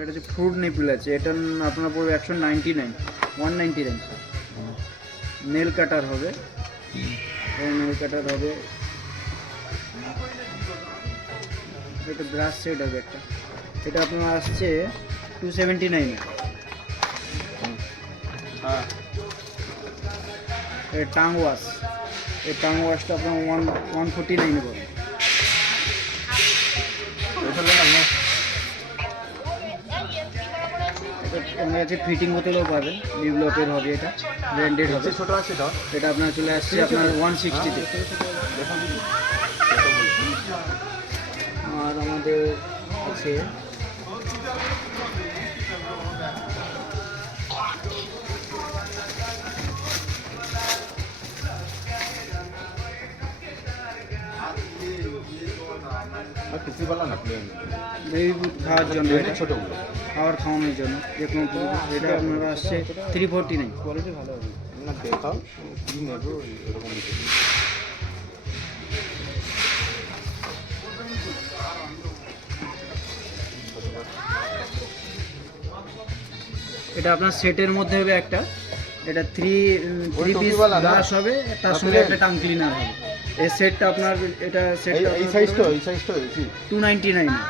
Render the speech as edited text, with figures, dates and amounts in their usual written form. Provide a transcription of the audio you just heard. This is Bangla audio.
এটা হচ্ছে ফ্রুট নিপিল আছে, এটা আপনার পড়বে 199, 199। নেল কাটার হবে, নেল কাটার হবে, এটা ব্রাশ সেট হবে একটা, এটা আপনার আসছে 279। হ্যাঁ টাং ওয়াশ, এই টাং ওয়াশটা আপনার 149 পড়বে। আমার কাছে ফিটিং বোতলও পাবেন, ডেভেলপের হবে, এটা ব্র্যান্ডেড হবে। ছোটো আছে তো, এটা আপনার চলে আসছে আপনার 160-তে। আর আমাদের আছে কিছু বলা না প্লেন বেবি ফুড খাওয়ার জন্য, এটা ছোটোগুলো খাওয়ানোর জন্য যে কোনো এটা আপনার আসছে 349। কোয়ালিটি ভালো হবে না, দেখাও কী নেবো এরকম কিছু। এটা আপনার সেটের মধ্যে হবে একটা, এটা থ্রি পিস টুপিওয়ালা না? ব্রাশ হবে, তার না, সঙ্গে plain? একটা টাং ক্লিনার হবে। এই সেটটা আপনার, এটা সেটটা এই সাইজটা 299।